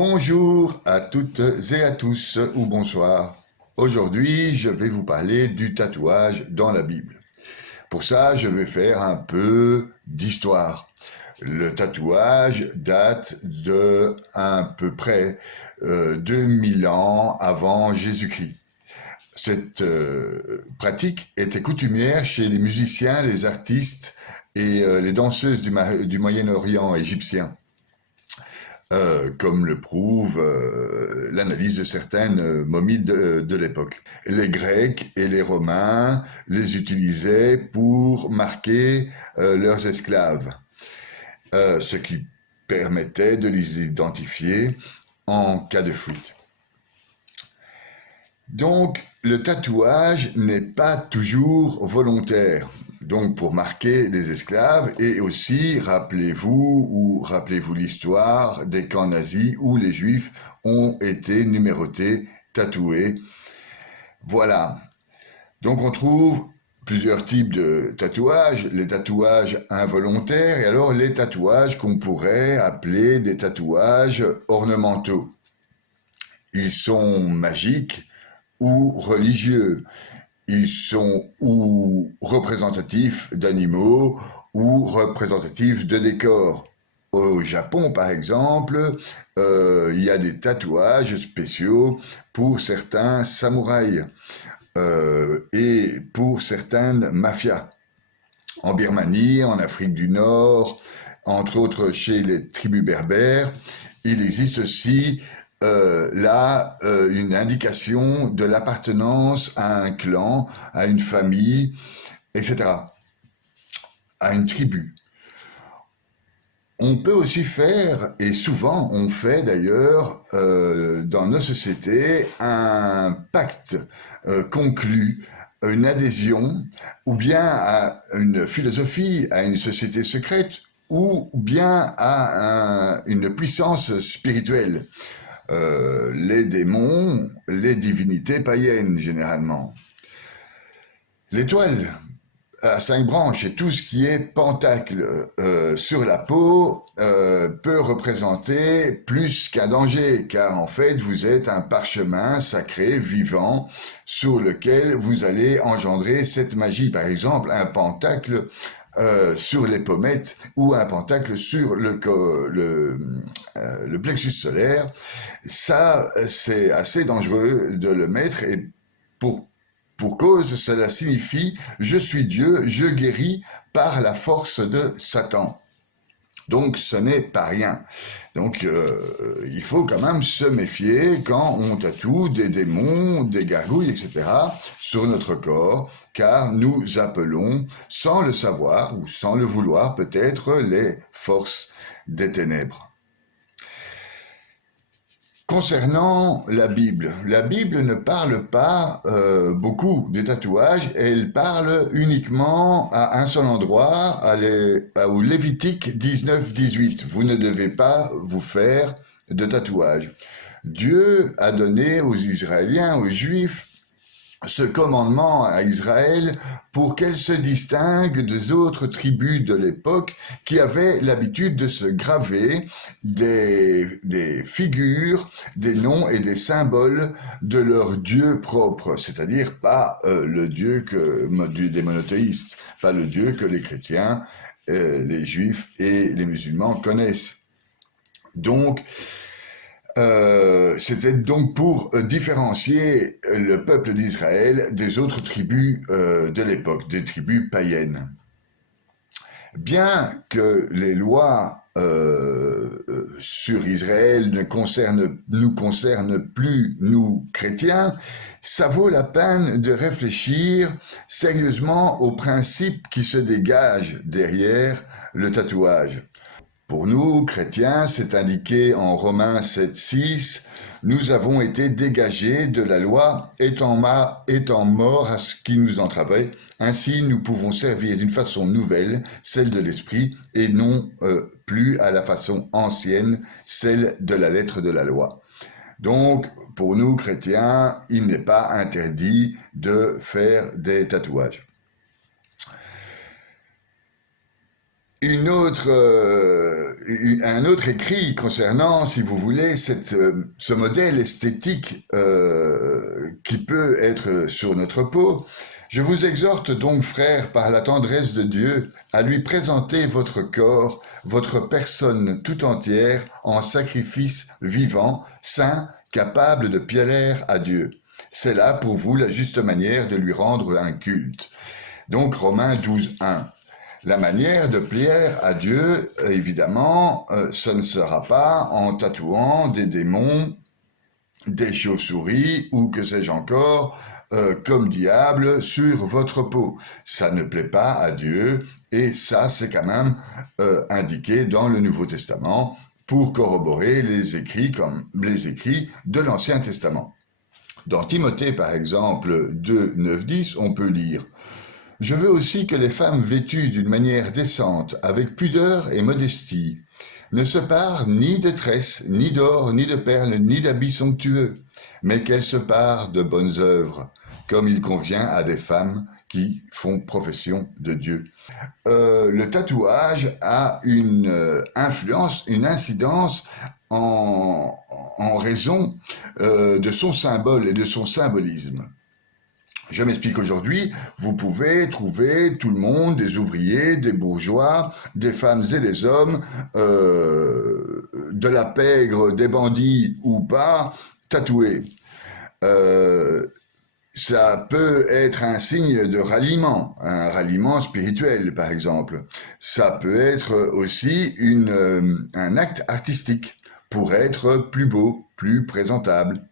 Bonjour à toutes et à tous, ou bonsoir. Aujourd'hui, je vais vous parler du tatouage dans la Bible. Pour ça, je vais faire un peu d'histoire. Le tatouage date de à peu près 2000 ans avant Jésus-Christ. Cette pratique était coutumière chez les musiciens, les artistes et les danseuses du Moyen-Orient égyptien. Comme le prouve l'analyse de certaines momies de l'époque. Les Grecs et les Romains les utilisaient pour marquer leurs esclaves, ce qui permettait de les identifier en cas de fuite. Donc, le tatouage n'est pas toujours volontaire. Donc, pour marquer les esclaves, et aussi, rappelez-vous l'histoire des camps nazis où les juifs ont été numérotés, tatoués. Voilà. Donc, on trouve plusieurs types de tatouages, les tatouages involontaires et alors les tatouages qu'on pourrait appeler des tatouages ornementaux. Ils sont magiques ou religieux. Ils sont ou représentatifs d'animaux ou représentatifs de décors. Au Japon, par exemple, il y a des tatouages spéciaux pour certains samouraïs et pour certaines mafias. En Birmanie, en Afrique du Nord, entre autres chez les tribus berbères, il existe aussi une indication de l'appartenance à un clan, à une famille, etc., à une tribu. On peut aussi faire, et souvent on fait d'ailleurs dans nos sociétés, un pacte conclu, une adhésion, ou bien à une philosophie, à une société secrète, ou bien à une puissance spirituelle. Les démons, les divinités païennes généralement. L'étoile à 5 branches et tout ce qui est pentacle sur la peau peut représenter plus qu'un danger, car en fait vous êtes un parchemin sacré vivant sur lequel vous allez engendrer cette magie. Par exemple, un pentacle sur les pommettes ou un pentacle sur le plexus solaire, ça c'est assez dangereux de le mettre et pour cause, cela signifie « je suis Dieu, je guéris par la force de Satan ». Donc ce n'est pas rien. Donc il faut quand même se méfier quand on tatoue des démons, des gargouilles, etc. sur notre corps, car nous appelons, sans le savoir ou sans le vouloir peut-être, les forces des ténèbres. Concernant la Bible ne parle pas beaucoup des tatouages, elle parle uniquement à un seul endroit, au Lévitique 19-18. Vous ne devez pas vous faire de tatouage. Dieu a donné aux Israéliens, aux Juifs, ce commandement à Israël pour qu'elle se distingue des autres tribus de l'époque qui avaient l'habitude de se graver des figures, des noms et des symboles de leur Dieu propre, c'est-à-dire pas le Dieu des monothéistes, pas le Dieu que les chrétiens, les juifs et les musulmans connaissent. Donc, c'était donc pour différencier le peuple d'Israël des autres tribus de l'époque, des tribus païennes. Bien que les lois sur Israël nous concernent plus, nous chrétiens, ça vaut la peine de réfléchir sérieusement aux principes qui se dégagent derrière le tatouage. Pour nous, chrétiens, c'est indiqué en Romains 7,6, nous avons été dégagés de la loi étant morts à ce qui nous entravait. Ainsi, nous pouvons servir d'une façon nouvelle, celle de l'esprit, et non plus à la façon ancienne, celle de la lettre de la loi. Donc, pour nous, chrétiens, il n'est pas interdit de faire des tatouages. Un autre écrit concernant, si vous voulez, ce modèle esthétique qui peut être sur notre peau. Je vous exhorte donc, frères, par la tendresse de Dieu, à lui présenter votre corps, votre personne tout entière, en sacrifice vivant, saint, capable de plaire à Dieu. C'est là pour vous la juste manière de lui rendre un culte. Donc Romains 12, 1. La manière de plaire à Dieu, évidemment, ce ne sera pas en tatouant des démons, des chauves-souris ou que sais-je encore, comme diable sur votre peau. Ça ne plaît pas à Dieu et ça c'est quand même indiqué dans le Nouveau Testament pour corroborer les écrits comme les écrits de l'Ancien Testament. Dans Timothée par exemple 2, 9, 10, on peut lire « Je veux aussi que les femmes vêtues d'une manière décente, avec pudeur et modestie, ne se parent ni de tresses, ni d'or, ni de perles, ni d'habits somptueux, mais qu'elles se parent de bonnes œuvres, comme il convient à des femmes qui font profession de Dieu. » Le tatouage a une influence, une incidence en raison de son symbole et de son symbolisme. Je m'explique aujourd'hui, vous pouvez trouver tout le monde, des ouvriers, des bourgeois, des femmes et des hommes, de la pègre, des bandits ou pas, tatoués. Ça peut être un signe de ralliement, un ralliement spirituel par exemple. Ça peut être aussi un acte artistique pour être plus beau, plus présentable.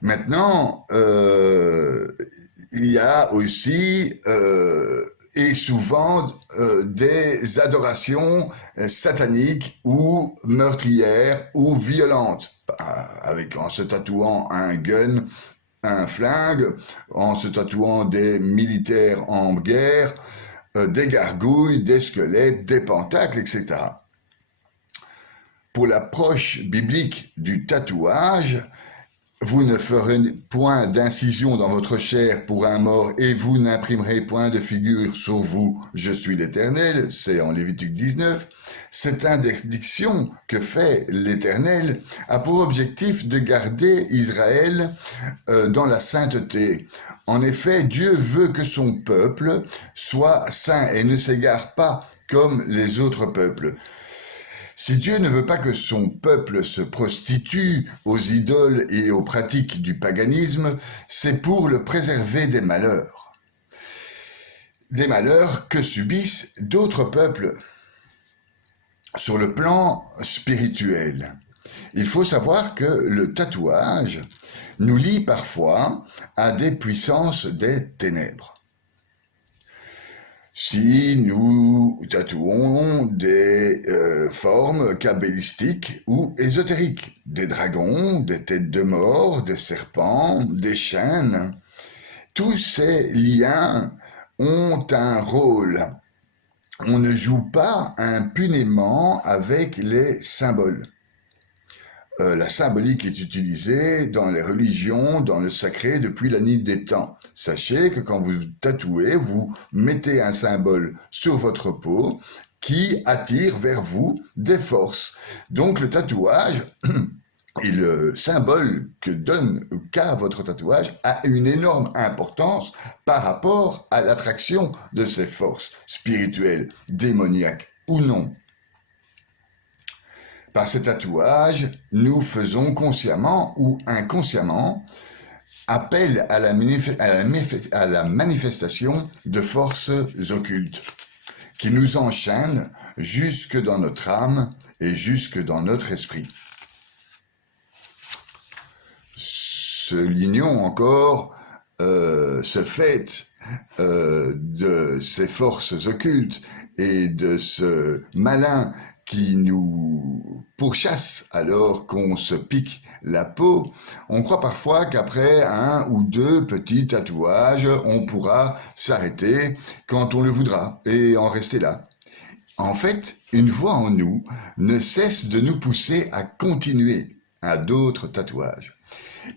Maintenant, il y a aussi et souvent des adorations sataniques ou meurtrières ou violentes, en se tatouant un gun, un flingue, en se tatouant des militaires en guerre, des gargouilles, des squelettes, des pentacles, etc. Pour l'approche biblique du tatouage, vous ne ferez point d'incision dans votre chair pour un mort et vous n'imprimerez point de figure sur vous, je suis l'Éternel, c'est en Lévitique 19. Cette interdiction que fait l'Éternel a pour objectif de garder Israël dans la sainteté. En effet, Dieu veut que son peuple soit saint et ne s'égare pas comme les autres peuples. Si Dieu ne veut pas que son peuple se prostitue aux idoles et aux pratiques du paganisme, c'est pour le préserver des malheurs. Des malheurs que subissent d'autres peuples sur le plan spirituel. Il faut savoir que le tatouage nous lie parfois à des puissances des ténèbres. Si nous tatouons des formes kabbalistiques ou ésotériques, des dragons, des têtes de mort, des serpents, des chaînes, tous ces liens ont un rôle. On ne joue pas impunément avec les symboles. La symbolique est utilisée dans les religions, dans le sacré depuis la nuit des temps. Sachez que quand vous tatouez, vous mettez un symbole sur votre peau qui attire vers vous des forces. Donc le tatouage et le symbole qu'a votre tatouage a une énorme importance par rapport à l'attraction de ces forces spirituelles, démoniaques ou non. Par ces tatouages, nous faisons consciemment ou inconsciemment appel à la manifestation de forces occultes qui nous enchaînent jusque dans notre âme et jusque dans notre esprit. Soulignons encore ce fait de ces forces occultes et de ce malin qui nous pourchasse alors qu'on se pique la peau. On croit parfois qu'après un ou deux petits tatouages, on pourra s'arrêter quand on le voudra et en rester là. En fait, une voix en nous ne cesse de nous pousser à continuer à d'autres tatouages.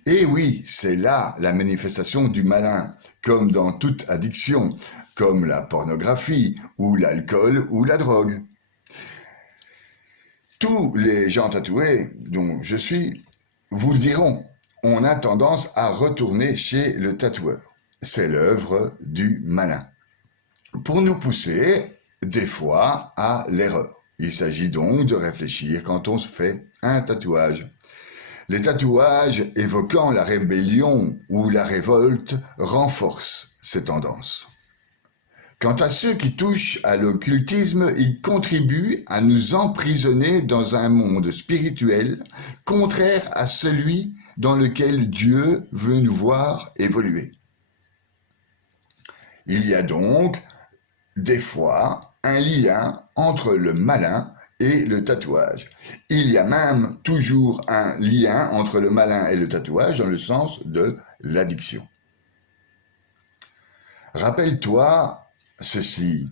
Et oui, c'est là la manifestation du malin, comme dans toute addiction. comme la pornographie, ou l'alcool, ou la drogue. Tous les gens tatoués, dont je suis, vous le diront, on a tendance à retourner chez le tatoueur. C'est l'œuvre du malin, pour nous pousser, des fois, à l'erreur. Il s'agit donc de réfléchir quand on se fait un tatouage. Les tatouages évoquant la rébellion ou la révolte renforcent ces tendances. Quant à ceux qui touchent à l'occultisme, ils contribuent à nous emprisonner dans un monde spirituel contraire à celui dans lequel Dieu veut nous voir évoluer. Il y a donc, des fois, un lien entre le malin et le tatouage. Il y a même toujours un lien entre le malin et le tatouage dans le sens de l'addiction. Rappelle-toi ceci,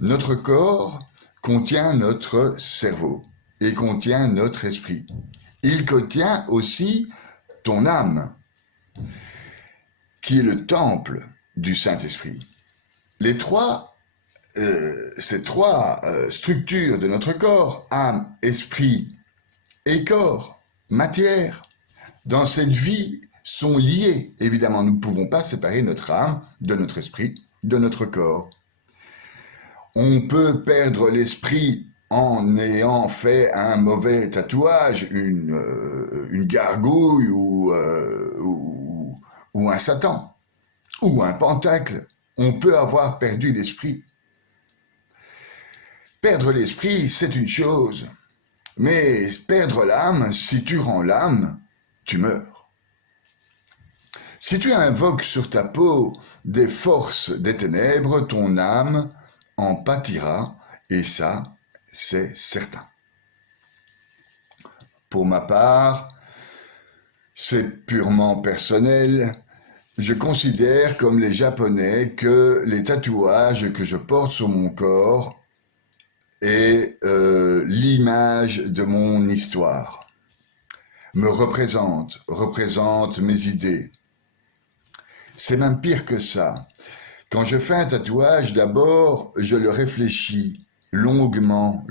notre corps contient notre cerveau et contient notre esprit. Il contient aussi ton âme, qui est le temple du Saint-Esprit. Ces trois structures de notre corps, âme, esprit et corps, matière, dans cette vie sont liées. Évidemment, nous ne pouvons pas séparer notre âme de notre esprit, de notre corps. On peut perdre l'esprit en ayant fait un mauvais tatouage, une gargouille ou un satan, ou un pentacle. On peut avoir perdu l'esprit. Perdre l'esprit, c'est une chose, mais perdre l'âme, si tu rends l'âme, tu meurs. Si tu invoques sur ta peau des forces des ténèbres, ton âme en pâtira, et ça, c'est certain. Pour ma part, c'est purement personnel. Je considère, comme les Japonais, que les tatouages que je porte sur mon corps est l'image de mon histoire, me représente mes idées. C'est même pire que ça. Quand je fais un tatouage, d'abord, je le réfléchis longuement.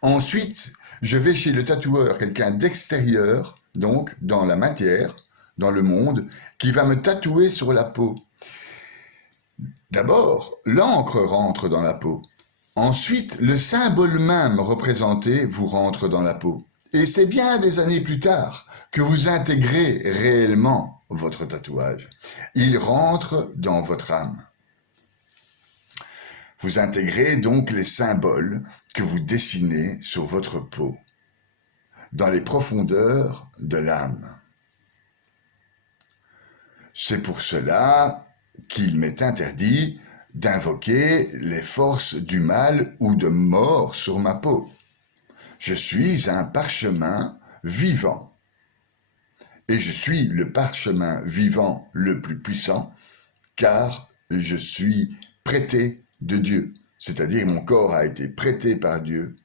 Ensuite, je vais chez le tatoueur, quelqu'un d'extérieur, donc dans la matière, dans le monde, qui va me tatouer sur la peau. D'abord, l'encre rentre dans la peau. Ensuite, le symbole même représenté vous rentre dans la peau. Et c'est bien des années plus tard que vous intégrez réellement votre tatouage. Il rentre dans votre âme. Vous intégrez donc les symboles que vous dessinez sur votre peau, dans les profondeurs de l'âme. C'est pour cela qu'il m'est interdit d'invoquer les forces du mal ou de mort sur ma peau. Je suis un parchemin vivant. Et je suis le parchemin vivant le plus puissant, car je suis prêté de Dieu. C'est-à-dire mon corps a été prêté par Dieu,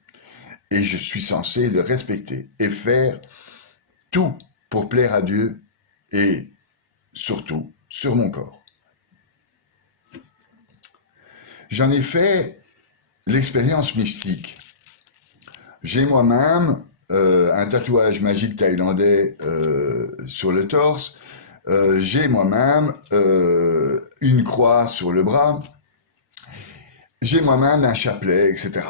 et je suis censé le respecter et faire tout pour plaire à Dieu, et surtout sur mon corps. J'en ai fait l'expérience mystique. J'ai moi-même un tatouage magique thaïlandais sur le torse. J'ai moi-même une croix sur le bras. J'ai moi-même un chapelet, etc.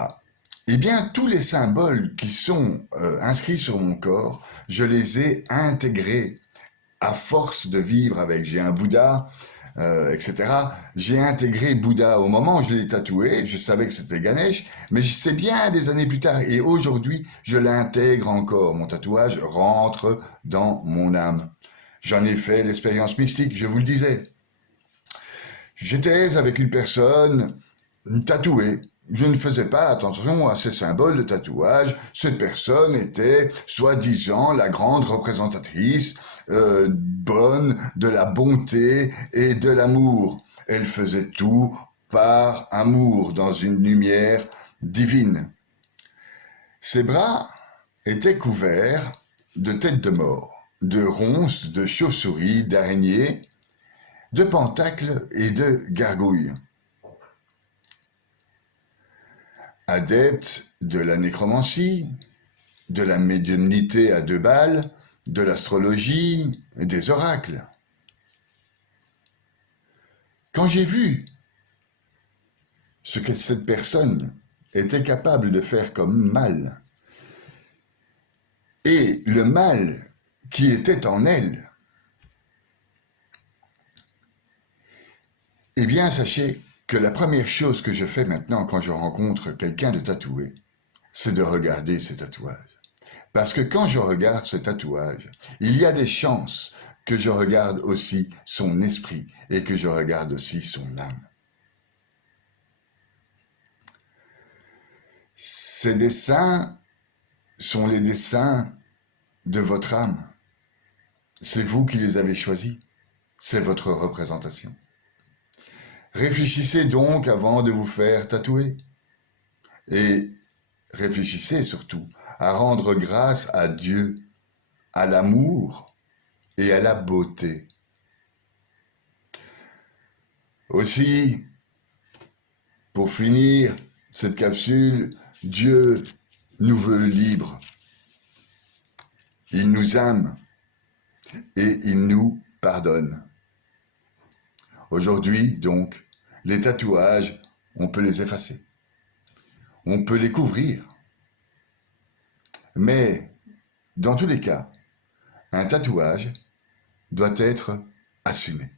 Eh bien, tous les symboles qui sont inscrits sur mon corps, je les ai intégrés à force de vivre avec. J'ai un Bouddha, etc. J'ai intégré Bouddha au moment où je l'ai tatoué, je savais que c'était Ganesh, mais c'est bien des années plus tard, et aujourd'hui, je l'intègre encore. Mon tatouage rentre dans mon âme. J'en ai fait l'expérience mystique, je vous le disais. J'étais avec une personne tatouée. Je ne faisais pas attention à ces symboles de tatouage. Cette personne était, soi-disant, la grande représentatrice bonne de la bonté et de l'amour. Elle faisait tout par amour, dans une lumière divine. Ses bras étaient couverts de têtes de mort, de ronces, de chauves-souris, d'araignées, de pentacles et de gargouilles. Adepte de la nécromancie, de la médiumnité à 2 balles, de l'astrologie, des oracles. Quand j'ai vu ce que cette personne était capable de faire comme mal, et le mal qui était en elle, eh bien, sachez que la première chose que je fais maintenant quand je rencontre quelqu'un de tatoué, c'est de regarder ses tatouages. Parce que quand je regarde ce tatouage, il y a des chances que je regarde aussi son esprit et que je regarde aussi son âme. Ces dessins sont les dessins de votre âme. C'est vous qui les avez choisis. C'est votre représentation. Réfléchissez donc avant de vous faire tatouer. Et réfléchissez surtout à rendre grâce à Dieu, à l'amour et à la beauté. Aussi, pour finir cette capsule, Dieu nous veut libres. Il nous aime et il nous pardonne. Aujourd'hui, donc, les tatouages, on peut les effacer. On peut les couvrir. Mais, dans tous les cas, un tatouage doit être assumé.